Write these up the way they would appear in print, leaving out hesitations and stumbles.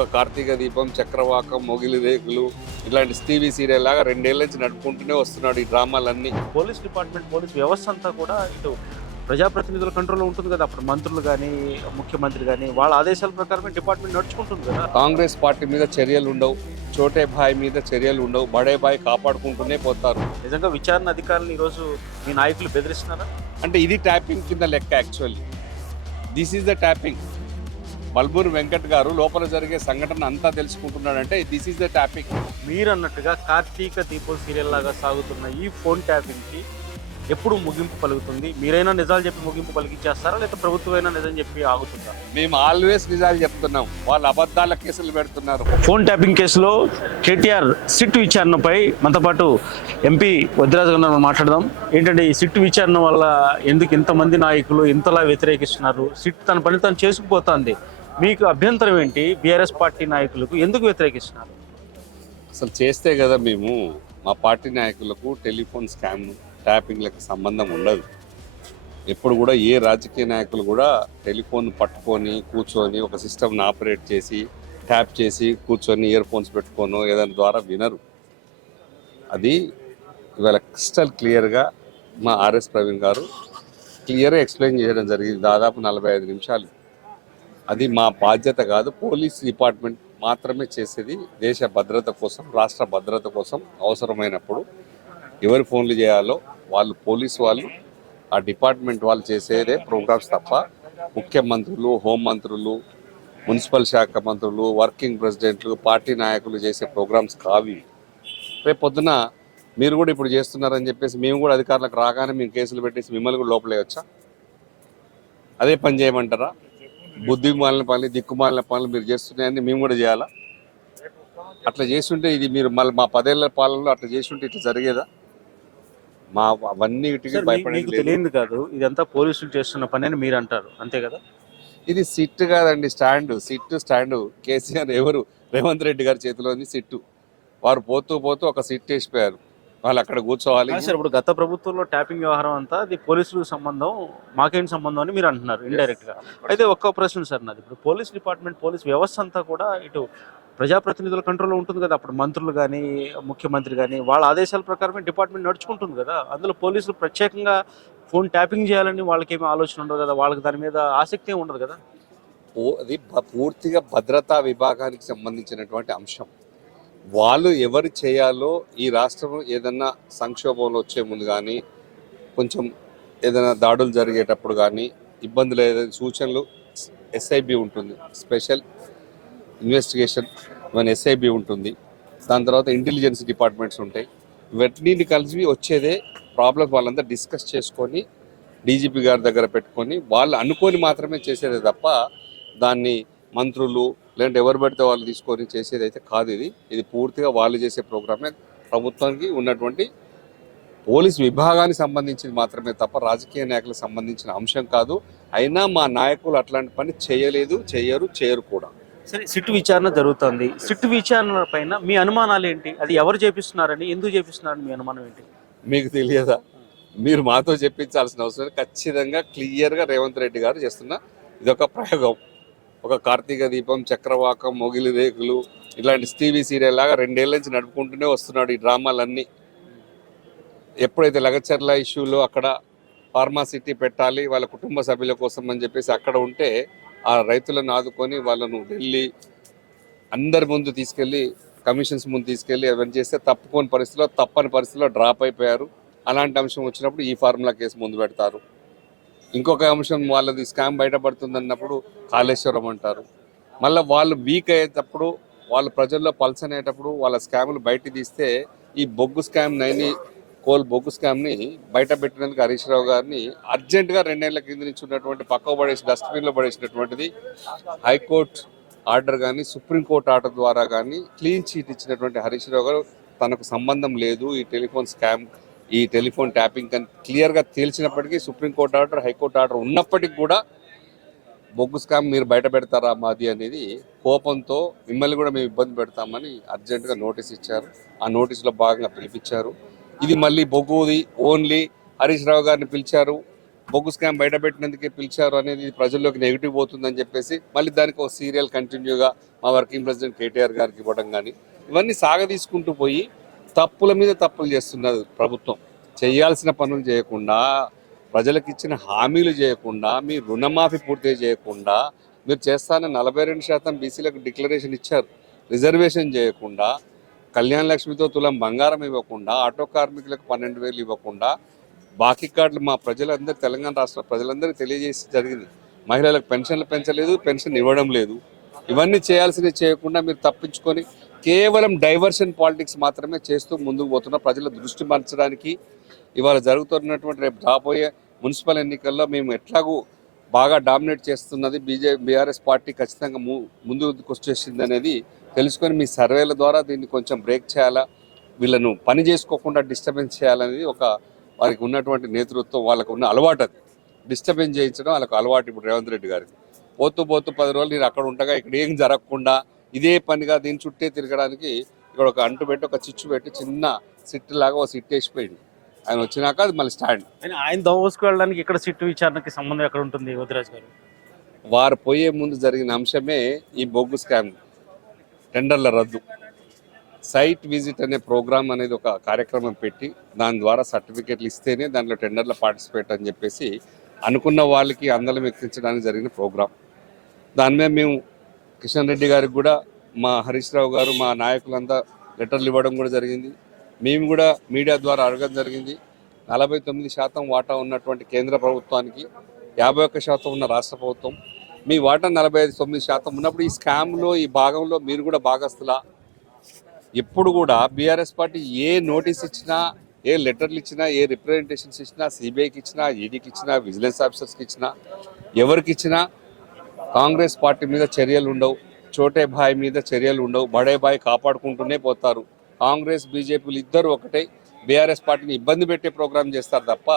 ఒక కార్తీక దీపం, చక్రవాకం, మొగిలి రేకులు ఇలాంటి టీవీ సీరియల్ లాగా 2 ఏళ్ల నుంచి నడుపుకుంటూనే వస్తున్నాడు ఈ డ్రామాలన్నీ. పోలీస్ డిపార్ట్మెంట్, పోలీస్ వ్యవస్థ అంతా కూడా ఇటు ప్రజాప్రతినిధుల కంట్రోల్లో ఉంటుంది కదా. అప్పుడు మంత్రులు కానీ, ముఖ్యమంత్రి కానీ వాళ్ళ ఆదేశాల ప్రకారమే డిపార్ట్మెంట్ నడుచుకుంటుంది కదా. కాంగ్రెస్ పార్టీ మీద చర్యలు ఉండవు, చోటే భాయ్ మీద చర్యలు ఉండవు, బడే భాయ్ కాపాడుకుంటూనే పోతారు. నిజంగా విచారణ అధికారులు ఈరోజు మీ నాయకులు బెదిరిస్తున్నారా? అంటే ఇది ట్యాపింగ్ కింద లెక్క. Actually this is the tapping. Balmoori Venkat గారు లోపల జరిగే సంఘటన అంతా తెలుసుకుంటున్నాడంటే దిస్ ఈజ్ ద ట్యాపింగ్. మీరు అన్నట్టుగా కార్తీక దీపం సీరియల్ లాగా సాగుతున్న ఈ ఫోన్ ట్యాపింగ్కి ఎప్పుడు ముగింపు పలుకుతుంది? మీరైనా నిజాలు చెప్పి ముగింపు పలికించేస్తారా, లేదా ప్రభుత్వమైనా నిజం చెప్పి ఆగుతుందా? మేము ఆల్వేస్ నిజాలు చెప్తున్నాం, వాళ్ళు అబద్ధాల కేసులు పెడుతున్నారు. ఫోన్ ట్యాపింగ్ కేసులో కేటీఆర్ సిట్ విచారణపై మనతో పాటు ఎంపీ వద్దిరాజు గారు మాట్లాడదాం. ఏంటంటే ఈ సిట్ విచారణ వల్ల ఎందుకు ఇంతమంది నాయకులు ఇంతలా వ్యతిరేకిస్తున్నారు? సిట్ తన పని తను చేసుకుపోతుంది, మీకు అభ్యంతరం ఏంటి? బీఆర్ఎస్ పార్టీ నాయకులకు ఎందుకు వ్యతిరేకిస్తున్నారు? అసలు చేస్తే కదా మేము, మా పార్టీ నాయకులకు టెలిఫోన్ స్కామ్ ట్యాపింగ్లకు సంబంధం ఉండదు. ఎప్పుడు కూడా ఏ రాజకీయ నాయకులు కూడా టెలిఫోన్ పట్టుకొని కూర్చొని ఒక సిస్టమ్ని ఆపరేట్ చేసి ట్యాప్ చేసి కూర్చొని ఇయర్ ఫోన్స్ పెట్టుకోను ఏదైనా ద్వారా వినరు. అది ఇవాళ క్రిస్టల్ క్లియర్గా మా ఆర్ఎస్ ప్రవీణ్ గారు క్లియర్గా ఎక్స్ప్లెయిన్ చేయడం జరిగింది. దాదాపు 45 నిమిషాలు. అది మా బాధ్యత కాదు, పోలీస్ డిపార్ట్మెంట్ మాత్రమే చేసేది. దేశ భద్రత కోసం, రాష్ట్ర భద్రత కోసం అవసరమైనప్పుడు ఎవరు ఫోన్లు చేయాలో వాళ్ళు, పోలీసు వాళ్ళు, ఆ డిపార్ట్మెంట్ వాళ్ళు చేసేదే ప్రోగ్రామ్స్ తప్ప ముఖ్యమంత్రులు, హోంమంత్రులు, మున్సిపల్ శాఖ మంత్రులు, వర్కింగ్ ప్రెసిడెంట్లు, పార్టీ నాయకులు చేసే ప్రోగ్రామ్స్ కావి. రేపు పొద్దున మీరు కూడా ఇప్పుడు చేస్తున్నారని చెప్పేసి మేము కూడా అధికారులకు రాగానే మేము కేసులు పెట్టేసి మిమ్మల్ని కూడా లోపలేయచ్చా? అదే పని చేయమంటారా? బుద్ధి మాలిన పనులు, దిక్కుమాలిన పనులు మీరు చేస్తున్నాయని మేము కూడా చేయాలా? అట్లా చేస్తుంటే ఇది మీరు మళ్ళీ మా 10 ఏళ్ల పాలనలో అట్లా చేస్తుంటే ఇట్లా జరిగేదా? మా అవన్నీ మీకు తెలియదు కాదు, ఇదంతా పోలీసులు చేస్తున్న పని అని మీరు అంటారు, అంతే కదా? ఇది సిట్ కాదండి, స్టాండ్. స్టాండ్ కేసీఆర్ ఎవరు? రేవంత్ రెడ్డి గారి చేతిలో ఉంది సిట్టు. వారు పోతూ పోతూ ఒక సిట్ వేసిపోయారు, వాళ్ళు అక్కడ కూర్చోవాలి. సార్, ఇప్పుడు గత ప్రభుత్వంలో ట్యాపింగ్ వ్యవహారం అంతా అది పోలీసులకు సంబంధం, మాకేంటి సంబంధం అని మీరు అంటున్నారు ఇండైరెక్ట్ గా. అయితే ఒక్క ప్రశ్న సార్ నాది, ఇప్పుడు పోలీస్ డిపార్ట్మెంట్, పోలీస్ వ్యవస్థ అంతా కూడా ఇటు ప్రజాప్రతినిధుల కంట్రోల్లో ఉంటుంది కదా. అప్పుడు మంత్రులు కానీ, ముఖ్యమంత్రి కానీ వాళ్ళ ఆదేశాల ప్రకారమే డిపార్ట్మెంట్ నడుచుకుంటుంది కదా. అందులో పోలీసులు ప్రత్యేకంగా ఫోన్ ట్యాపింగ్ చేయాలని వాళ్ళకి ఏమీ ఆలోచన ఉండదు కదా, వాళ్ళకి దాని మీద ఆసక్తి ఏమి ఉండదు కదా. అది పూర్తిగా భద్రతా విభాగానికి సంబంధించినటువంటి అంశం. వాళ్ళు ఎవరు చేయాలో, ఈ రాష్ట్రం ఏదన్నా సంక్షోభంలో వచ్చే ముందు కానీ, కొంచెం ఏదైనా దాడులు జరిగేటప్పుడు కానీ, ఇబ్బందులు ఏదైనా సూచనలు, ఎస్ఐబి ఉంటుంది, స్పెషల్ ఇన్వెస్టిగేషన్ ఎస్ఐబి ఉంటుంది. దాని తర్వాత ఇంటెలిజెన్స్ డిపార్ట్మెంట్స్ ఉంటాయి. ఇవన్నీ కలిసి వచ్చేదే ప్రాబ్లమ్స్ వాళ్ళంతా డిస్కస్ చేసుకొని డీజీపీ గారి దగ్గర పెట్టుకొని వాళ్ళు అనుకొని మాత్రమే చేసేదే తప్ప దాన్ని మంత్రులు లేదంటే ఎవరు పడితే వాళ్ళు తీసుకొని చేసేది అయితే కాదు. ఇది పూర్తిగా వాళ్ళు చేసే ప్రోగ్రామే, ప్రభుత్వానికి ఉన్నటువంటి పోలీస్ విభాగానికి సంబంధించింది మాత్రమే తప్ప రాజకీయ నాయకులకు సంబంధించిన అంశం కాదు. అయినా మా నాయకులు అట్లాంటి పని చేయలేదు, చేయరు కూడా. సరే, సిట్ విచారణ జరుగుతుంది. సిట్ విచారణ పైన మీ అనుమానాలు ఏంటి? అది ఎవరు చేపిస్తున్నారని, ఎందుకు చేపిస్తున్నారని మీ అనుమానం ఏంటి? మీకు తెలియదా? మీరు మాతో చెప్పించాల్సిన అవసరం. ఖచ్చితంగా క్లియర్గా రేవంత్ రెడ్డి గారు చేస్తున్న ఇదొక ప్రయోగం. ఒక కార్తీక దీపం, చక్రవాకం, మొగిలి రేకులు ఇలాంటి టీవీ సీరియల్ లాగా 2 ఏళ్ల నుంచి నడుపుకుంటూనే వస్తున్నాడు ఈ డ్రామాలన్నీ. ఎప్పుడైతే లగచర్ల ఇష్యూలో అక్కడ ఫార్మాసిటీ పెట్టాలి వాళ్ళ కుటుంబ సభ్యుల కోసం అని చెప్పేసి అక్కడ ఉంటే, ఆ రైతులను ఆదుకొని వాళ్ళను ఢిల్లీ అందరి ముందు తీసుకెళ్ళి, కమిషన్స్ ముందు తీసుకెళ్ళి అవన్నీ చేస్తే తప్పని పరిస్థితిలో డ్రాప్ అయిపోయారు. అలాంటి అంశం వచ్చినప్పుడు ఈ ఫార్ములా కేసు ముందు పెడతారు. ఇంకొక అంశం వాళ్ళది స్కామ్ బయటపడుతుంది అన్నప్పుడు కాళేశ్వరం అంటారు. మళ్ళీ వాళ్ళు వీక్ అయ్యేటప్పుడు, వాళ్ళు ప్రజల్లో పల్స్ అనేటప్పుడు వాళ్ళ స్కాములు బయట తీస్తే, ఈ బొగ్గు స్కామ్, కోల్ బొగ్గు స్కామ్ని బయట పెట్టినందుకు హరీష్ రావు గారిని అర్జెంటుగా 2 ఏళ్ల కింద నుంచి ఉన్నటువంటి పక్కకు పడేసి డస్ట్బిన్లో పడేసినటువంటిది హైకోర్టు ఆర్డర్ కానీ, సుప్రీంకోర్టు ఆర్డర్ ద్వారా కానీ క్లీన్ చీట్ ఇచ్చినటువంటి హరీష్ రావు గారు తనకు సంబంధం లేదు ఈ టెలిఫోన్ స్కామ్, ఈ టెలిఫోన్ ట్యాపింగ్ అని క్లియర్గా తేల్చినప్పటికీ, సుప్రీంకోర్టు ఆర్డర్, హైకోర్టు ఆర్డర్ ఉన్నప్పటికీ కూడా బొగ్గు స్కామ్ మీరు బయట పెడతారా మాది అనేది కోపంతో మిమ్మల్ని కూడా మేము ఇబ్బంది పెడతామని అర్జెంటుగా నోటీస్ ఇచ్చారు. ఆ నోటీసులో భాగంగా పిలిపించారు. ఇది మళ్ళీ బొగ్గుది ఓన్లీ హరీష్ రావు గారిని పిలిచారు. బొగ్గు స్కామ్ బయట పెట్టినందుకే పిలిచారు అనేది ప్రజల్లోకి నెగిటివ్ పోతుందని చెప్పేసి మళ్ళీ దానికి ఒక సీరియల్ కంటిన్యూగా మా వర్కింగ్ ప్రెసిడెంట్ కేటీఆర్ గారికి ఇవ్వడం కానీ ఇవన్నీ సాగదీసుకుంటూ పోయి తప్పుల మీద తప్పులు చేస్తున్నది ప్రభుత్వం. చేయాల్సిన పనులు చేయకుండా, ప్రజలకు ఇచ్చిన హామీలు చేయకుండా, మీ రుణమాఫీ పూర్తి చేయకుండా, మీరు చేస్తానని 42% బీసీలకు డిక్లరేషన్ ఇచ్చారు, రిజర్వేషన్ చేయకుండా, కళ్యాణ లక్ష్మితో తులం బంగారం ఇవ్వకుండా, ఆటో కార్మికులకు 12,000 ఇవ్వకుండా, బాకీ కార్డులు మా ప్రజలందరూ తెలంగాణ రాష్ట్ర ప్రజలందరికీ తెలియజేసి జరిగింది. మహిళలకు పెన్షన్లు పెంచలేదు, పెన్షన్ ఇవ్వడం లేదు. ఇవన్నీ చేయాల్సినవి చేయకుండా మీరు తప్పించుకొని కేవలం డైవర్షన్ పాలిటిక్స్ మాత్రమే చేస్తూ ముందుకు పోతున్న ప్రజల దృష్టి మార్చడానికి ఇవాళ జరుగుతున్నటువంటి రేపు రాబోయే మున్సిపల్ ఎన్నికల్లో మేము ఎట్లాగూ బాగా డామినేట్ చేస్తున్నది బీఆర్ఎస్ పార్టీ ఖచ్చితంగా ముందుకు వచ్చేసింది అనేది తెలుసుకొని మీ సర్వేల ద్వారా దీన్ని కొంచెం బ్రేక్ చేయాలా, వీళ్ళను పని చేసుకోకుండా డిస్టర్బెన్స్ చేయాలనేది ఒక వారికి ఉన్నటువంటి నేతృత్వం, వాళ్ళకు ఉన్న అలవాటు. అది డిస్టర్బెన్స్ చేయించడం వాళ్ళకు అలవాటు. ఇప్పుడు రేవంత్ రెడ్డి గారికి పోతూ 10 రోజులు నేను అక్కడ ఉండగా ఇక్కడ ఏం జరగకుండా ఇదే పనిగా దీని చుట్టే తిరగడానికి ఇక్కడ ఒక అంటు పెట్టి ఒక చిచ్చు పెట్టి చిన్న సిట్ లాగా ఒక సిట్ వేసిపోయింది. ఆయన వచ్చినాక అది మళ్ళీ స్టాండ్. ఆయన దోసుకు వెళ్ళడానికి ఇక్కడ సిట్టు విచారణకి సంబంధం ఎక్కడ ఉంటుంది వదిరాజ్ గారు? వారు పోయే ముందు జరిగిన అంశమే ఈ బొగ్గు స్కామ్, టెండర్ల రద్దు. సైట్ విజిట్ అనే ప్రోగ్రామ్ అనేది ఒక కార్యక్రమం పెట్టి దాని ద్వారా సర్టిఫికేట్లు ఇస్తేనే దాంట్లో టెండర్లో పార్టిసిపేట్ అని చెప్పేసి అనుకున్న వాళ్ళకి అందలం ఎక్కించడానికి జరిగిన ప్రోగ్రాం. దాని మీద మేము కిషన్ రెడ్డి గారికి కూడా, మా హరీష్ రావు గారు, మా నాయకులంతా లెటర్లు ఇవ్వడం కూడా జరిగింది. మేము కూడా మీడియా ద్వారా అడగడం జరిగింది. 49% వాటా ఉన్నటువంటి కేంద్ర ప్రభుత్వానికి 51% ఉన్న రాష్ట్ర ప్రభుత్వం, మీ వాటా 49% ఉన్నప్పుడు ఈ స్కామ్లో ఈ భాగంలో మీరు కూడా భాగస్తులా? ఎప్పుడు కూడా బీఆర్ఎస్ పార్టీ ఏ నోటీస్ ఇచ్చినా, ఏ లెటర్లు ఇచ్చినా, ఏ రిప్రజెంటేషన్స్ ఇచ్చినా, సిబిఐకి ఇచ్చినా, ఈడీకి ఇచ్చినా, విజిలెన్స్ ఆఫీసర్స్కి ఇచ్చినా, ఎవరికి ఇచ్చినా కాంగ్రెస్ పార్టీ మీద చర్యలు ఉండవు, చోటే భాయ్ మీద చర్యలు ఉండవు, బడే భాయ్ కాపాడుకుంటూనే పోతారు. కాంగ్రెస్ బీజేపీలు ఇద్దరు ఒకటే బీఆర్ఎస్ పార్టీని ఇబ్బంది పెట్టే ప్రోగ్రాం చేస్తారు తప్ప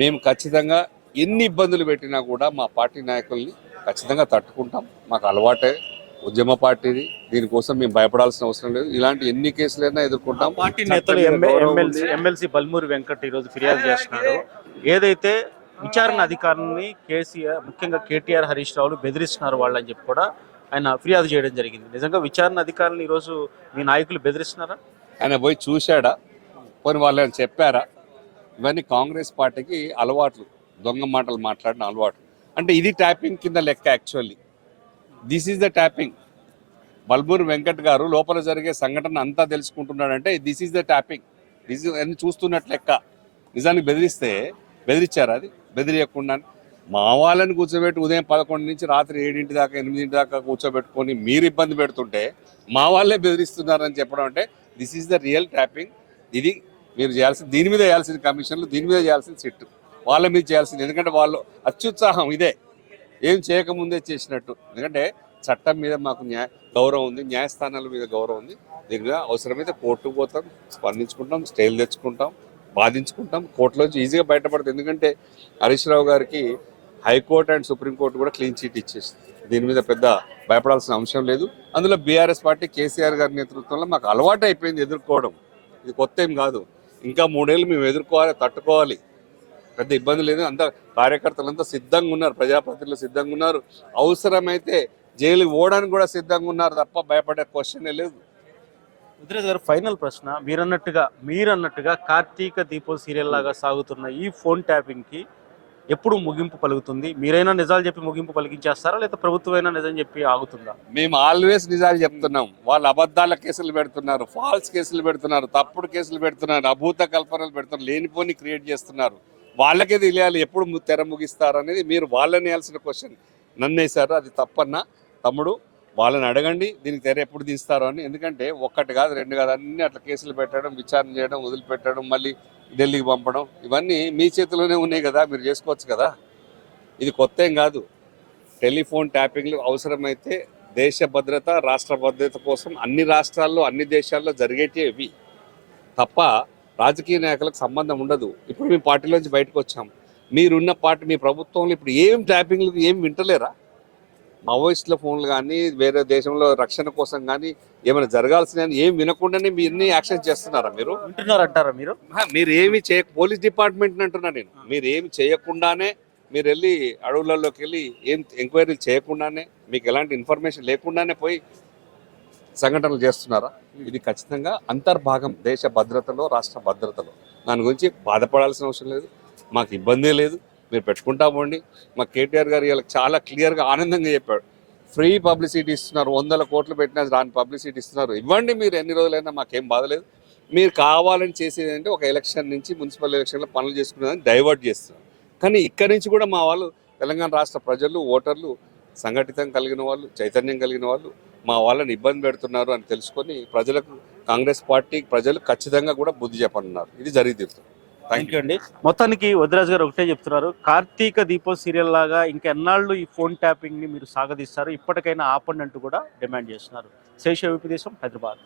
మేము ఖచ్చితంగా ఎన్ని ఇబ్బందులు పెట్టినా కూడా మా పార్టీ నాయకుల్ని ఖచ్చితంగా తట్టుకుంటాం. మాకు అలవాటే, ఉద్యమ పార్టీది, దీనికోసం మేము భయపడాల్సిన అవసరం లేదు. ఇలాంటి ఎన్ని కేసులైనా ఎదుర్కొంటాం. పార్టీ నేతలు ఎమ్మెల్సీ బల్మూరి వెంకట్ ఈరోజు ఫిర్యాదు చేస్తున్నాడు. ఏదైతే విచారణ అధికారులని కేసీఆర్, ముఖ్యంగా కేటీఆర్, హరీష్ రావులు బెదిరిస్తున్నారు వాళ్ళని చెప్పి కూడా ఆయన ఫిర్యాదు చేయడం జరిగింది. నిజంగా విచారణ అధికారులను ఈరోజు మీ నాయకులు బెదిరిస్తున్నారా? ఆయన పోయి చూశాడా, పోనీ వాళ్ళు చెప్పారా? ఇవన్నీ కాంగ్రెస్ పార్టీకి అలవాట్లు, దొంగ మాటలు మాట్లాడిన అలవాటు. అంటే ఇది ట్యాపింగ్ కింద లెక్క. Actually this is the tapping. Balmoori Venkat గారు లోపల జరిగే సంఘటన అంతా తెలుసుకుంటున్నాడంటే this is the tapping. This అన్ని చూస్తున్నట్లు లెక్క. నిజానికి బెదిరించారు. అది బెదిరియకుండా మా వాళ్ళని కూర్చోబెట్టి ఉదయం 11 నుంచి రాత్రి 7 దాకా 8 దాకా కూర్చోబెట్టుకొని మీరు ఇబ్బంది పెడుతుంటే మా వాళ్ళే బెదిరిస్తున్నారని చెప్పడం అంటే this is the real tapping. ఇది మీరు చేయాల్సింది, దీని మీద చేయాల్సిన కమిషన్లు, దీని మీద చేయాల్సిన సిట్టు, వాళ్ళ మీద చేయాల్సింది. ఎందుకంటే వాళ్ళు అత్యుత్సాహం ఇదే, ఏం చేయకముందే చేసినట్టు. ఎందుకంటే చట్టం మీద మాకు గౌరవం ఉంది, న్యాయస్థానాల మీద గౌరవం ఉంది. దీని మీద అవసరమైతే కోర్టుకు పోతాం, స్పందించుకుంటాం, స్టేలు తెచ్చుకుంటాం, బాధించుకుంటాం, కోర్టులోంచి ఈజీగా బయటపడుతుంది. ఎందుకంటే హరీష్ రావు గారికి హైకోర్టు అండ్ సుప్రీంకోర్టు కూడా క్లీన్ చీట్ ఇచ్చేసింది. దీని మీద పెద్ద భయపడాల్సిన అంశం లేదు. అందులో బీఆర్ఎస్ పార్టీ కేసీఆర్ గారి నేతృత్వంలో మాకు అలవాటు అయిపోయింది ఎదుర్కోవడం. ఇది కొత్త ఏం కాదు. ఇంకా 3 ఏళ్ళు మేము ఎదుర్కోవాలి, తట్టుకోవాలి, పెద్ద ఇబ్బంది లేదు. అంతా కార్యకర్తలంతా సిద్ధంగా ఉన్నారు, ప్రజాప్రతినిధులు సిద్ధంగా ఉన్నారు, అవసరమైతే జైలుకి పోవడానికి కూడా సిద్ధంగా ఉన్నారు తప్ప భయపడే క్వశ్చనే లేదు. ఉద్రేజ్ గారు, ఫైనల్ ప్రశ్న. మీరన్నట్టుగా కార్తీక దీపం సీరియల్ లాగా సాగుతున్న ఈ ఫోన్ ట్యాపింగ్కి ఎప్పుడు ముగింపు పలుకుతుంది? మీరైనా నిజాలు చెప్పి ముగింపు పలికించేస్తారా, లేదా ప్రభుత్వమైనా నిజం చెప్పి ఆగుతుందా? మేము ఆల్వేస్ నిజాలు చెప్తున్నాం. వాళ్ళు అబద్ధాల కేసులు పెడుతున్నారు, ఫాల్స్ కేసులు పెడుతున్నారు, తప్పుడు కేసులు పెడుతున్నారు, అభూత కల్పనలు పెడుతున్నారు, లేనిపోని క్రియేట్ చేస్తున్నారు. వాళ్ళకే తెలియాలి ఎప్పుడు తెర ముగిస్తారు అనేది. మీరు వాళ్ళని వేయాల్సిన క్వశ్చన్ నన్ను వేశారు, అది తప్పన్నా తమ్ముడు. వాళ్ళని అడగండి దీనికి తెర ఎప్పుడు తీస్తారు అని. ఎందుకంటే 1 కాదు 2 కాదు, అన్ని అట్లా కేసులు పెట్టడం, విచారణ చేయడం, వదిలిపెట్టడం, మళ్ళీ ఢిల్లీకి పంపడం, ఇవన్నీ మీ చేతిలోనే ఉన్నాయి కదా, మీరు చేసుకోవచ్చు కదా. ఇది కొత్త ఏం కాదు. టెలిఫోన్ ట్యాపింగ్లు అవసరమైతే దేశ భద్రత, రాష్ట్ర భద్రత కోసం అన్ని రాష్ట్రాల్లో, అన్ని దేశాల్లో జరిగేటివి తప్ప రాజకీయ నాయకులకు సంబంధం ఉండదు. ఇప్పుడు మీ పార్టీలోంచి బయటకు వచ్చాం, మీరున్న పార్టీ, మీ ప్రభుత్వంలో ఇప్పుడు ఏం ట్యాపింగ్లు ఏం వింటలేరా? మావోయిస్టుల ఫోన్లు కానీ వేరే దేశంలో రక్షణ కోసం కానీ ఏమైనా జరగాల్సిన ఏం వినకుండానే మీరు ఎన్ని యాక్షన్ చేస్తున్నారా మీరు? వింటున్నారు అంటారా మీరు? మీరు ఏమి పోలీస్ డిపార్ట్మెంట్ అంటున్నా నేను, మీరు ఏమి చేయకుండానే మీరు వెళ్ళి అడవులలోకి వెళ్ళి ఏం ఎంక్వైరీలు చేయకుండానే మీకు ఎలాంటి ఇన్ఫర్మేషన్ లేకుండానే పోయి సంఘటనలు చేస్తున్నారా? ఇది ఖచ్చితంగా అంతర్భాగం దేశ భద్రతలో, రాష్ట్ర భద్రతలో. దాని గురించి బాధపడాల్సిన అవసరం లేదు, మాకు ఇబ్బంది లేదు, మీరు పెట్టుకుంటా పోండి. మా కేటీఆర్ గారు ఇలా చాలా క్లియర్గా ఆనందంగా చెప్పాడు, ఫ్రీ పబ్లిసిటీ ఇస్తున్నారు, 100 కోట్లు పెట్టినా రాని పబ్లిసిటీ ఇస్తున్నారు, ఇవ్వండి మీరు ఎన్ని రోజులైనా మాకేం బాధలేదు. మీరు కావాలని చేసేది అంటే ఒక ఎలక్షన్ నుంచి మున్సిపల్ ఎలక్షన్లో పనులు చేసుకునేదాన్ని డైవర్ట్ చేస్తున్నారు. కానీ ఇక్కడి నుంచి కూడా మా వాళ్ళు తెలంగాణ రాష్ట్ర ప్రజలు, ఓటర్లు సంఘటితం కలిగిన వాళ్ళు, చైతన్యం కలిగిన వాళ్ళు మా వాళ్ళని ఇబ్బంది పెడుతున్నారు అని తెలుసుకొని ప్రజలకు, కాంగ్రెస్ పార్టీ ప్రజలు ఖచ్చితంగా కూడా బుద్ధి చెప్పనున్నారు. ఇది జరిగి తీరుతుంది. థ్యాంక్ యూ అండి. మొత్తానికి వదిరాజు గారు ఒకటే చెప్తున్నారు, కార్తీక దీపం సీరియల్ లాగా ఇంకా ఎన్నాళ్ళు ఈ ఫోన్ ట్యాపింగ్ ని మీరు సాగదీస్తారు, ఇప్పటికైనా ఆపండి అంటూ కూడా డిమాండ్ చేస్తున్నారు. శేష విపి దేశం, హైదరాబాద్.